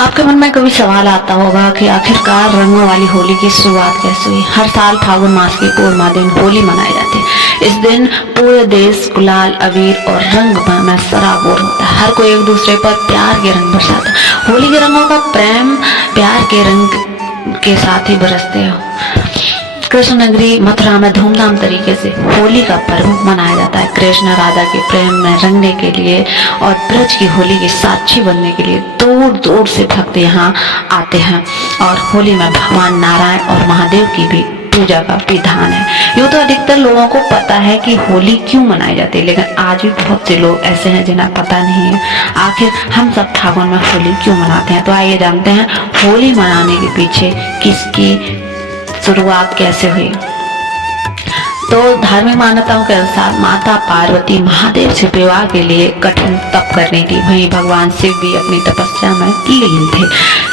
आपके मन में कभी सवाल आता होगा कि आखिरकार रंगों वाली होली की शुरुआत कैसे हुई। हर साल फागुन मास के पूर्णिमा दिन होली मनाई जाती है। इस दिन पूरे देश गुलाल, अबीर और रंग में सराबोर होता है। हर कोई एक दूसरे पर प्यार के रंग बरसाता है। होली के रंगों का प्रेम प्यार के रंग के साथ ही बरसते हो। कृष्ण नगरी मथुरा में धूमधाम तरीके से होली का पर्व मनाया जाता है। कृष्ण राधा के प्रेम में रंगने के लिए और ब्रज की होली की साक्षी बनने के लिए दूर दूर से भक्त यहाँ आते हैं। और होली में भगवान नारायण और महादेव की भी पूजा का विधान है। यूँ तो अधिकतर लोगों को पता है कि होली क्यों मनाई जाती है, लेकिन आज भी बहुत से लोग ऐसे हैं जिन्हें पता नहीं है आखिर हम सब फागुन में होली क्यों मनाते हैं। तो आइए जानते हैं होली मनाने के पीछे किसकी शुरुआत कैसे हुई। तो धार्मिक मान्यताओं के अनुसार माता पार्वती महादेव से विवाह के लिए कठिन तप करने की, वहीं भगवान शिव भी अपनी तपस्या में लीन थे।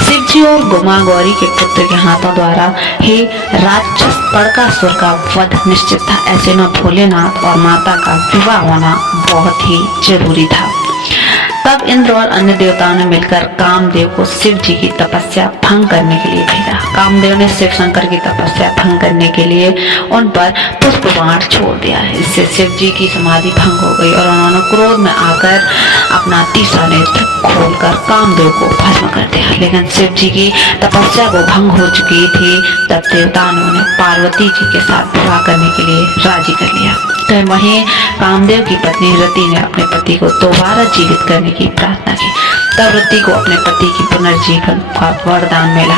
शिव जी और गुमा गौरी के पुत्र के हाथों द्वारा ही राक्षस तारकासुर का वध निश्चित था। ऐसे में भोलेनाथ और माता का विवाह होना बहुत ही जरूरी था। तब इंद्र और अन्य देवताओं ने मिलकर कामदेव को शिव जी की तपस्या भंग करने के लिए भेजा। कामदेव ने शिव शंकर की तपस्या भंग करने के लिए उन पर पुष्प बाण छोड़ दिया। इससे शिव जी की समाधि भंग हो गई और उन्होंने क्रोध में आकर अपना तीसरा नेत्र खोलकर कामदेव को भस्म कर दिया। लेकिन शिव जी की तपस्या को भंग हो चुकी थी। तब देवताओं ने उन्हें पार्वती जी के साथ विवाह करने के लिए राजी कर लिया। तो वहीं कामदेव की पत्नी रति ने अपने पति को दोबारा जीवित करने की प्रार्थना की। तब रति को अपने पति की पुनर्जीवन का वरदान मिला।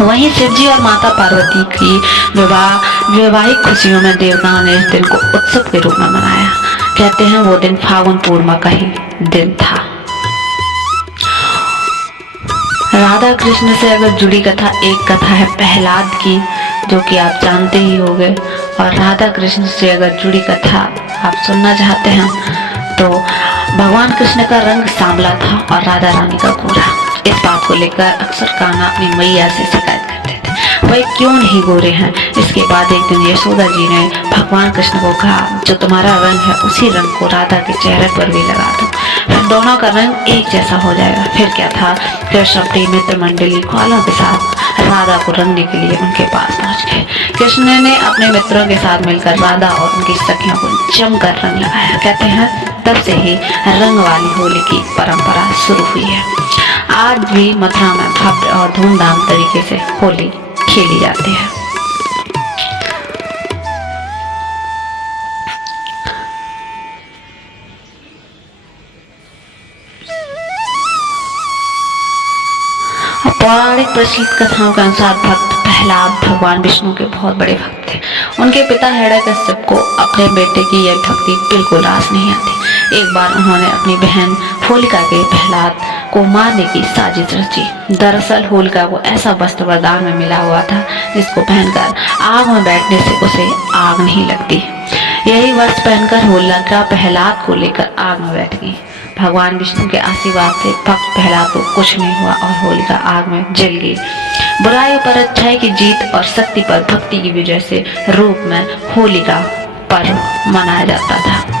वहीं शिवजी और माता पार्वती की वैवाहिक खुशियों में देवताओं ने इस दिन को उत्सव के रूप में मनाया। कहते हैं वो दिन फागुन पूर्णिमा का ही दिन था। राधा कृष्ण से अगर जुड़ी कथा, एक कथा है प्रहलाद की, जो कि आप जानते ही होंगे। और राधा कृष्ण से अगर जुड़ी कथा आप सुनना चाहते हैं तो भगवान कृष्ण का रंग सांवला था और राधा रानी का गोरा। इस बात को लेकर अक्सर कान्हा अपनी मैया से शिकायत करते थे, वह क्यों नहीं गोरे हैं। इसके बाद एक दिन यशोदा जी ने भगवान कृष्ण को कहा, जो तुम्हारा रंग है उसी रंग को राधा के चेहरे पर भी लगा दो, फिर दोनों का रंग एक जैसा हो जाएगा। फिर क्या था, कृष्ण अपनी मित्र मंडली ग्वालों के साथ राधा को रंगने के लिए उनके पास पहुंच गए। कृष्ण ने अपने मित्रों के साथ मिलकर राधा और उनकी सखियों को जमकर रंग लगाया। कहते हैं तब से ही रंग वाली होली की परंपरा शुरू हुई है। आज भी मथुरा में भव्य और धूमधाम तरीके से होली खेली जाती है। पौराणिक प्रचलित कथाओं के अनुसार भक्त प्रहलाद भगवान विष्णु के बहुत बड़े भक्त थे। उनके पिता हिरण्यकश्यप को अपने बेटे की यह भक्ति बिल्कुल रास नहीं आती। एक बार उन्होंने अपनी बहन होलिका के प्रहलाद को मारने की साजिश रची। दरअसल होलिका को ऐसा वस्त्र वरदान में मिला हुआ था जिसको पहनकर आग में बैठने से उसे आग नहीं लगती। यही वस्त्र पहनकर होलिका प्रहलाद को लेकर आग में बैठ गई। भगवान विष्णु के आशीर्वाद से भक्त प्रहलाद को कुछ नहीं हुआ और होलिका आग में जल गई। बुराई पर अच्छाई की जीत और शक्ति पर भक्ति की विजय से रूप में होली का पर्व मनाया जाता था।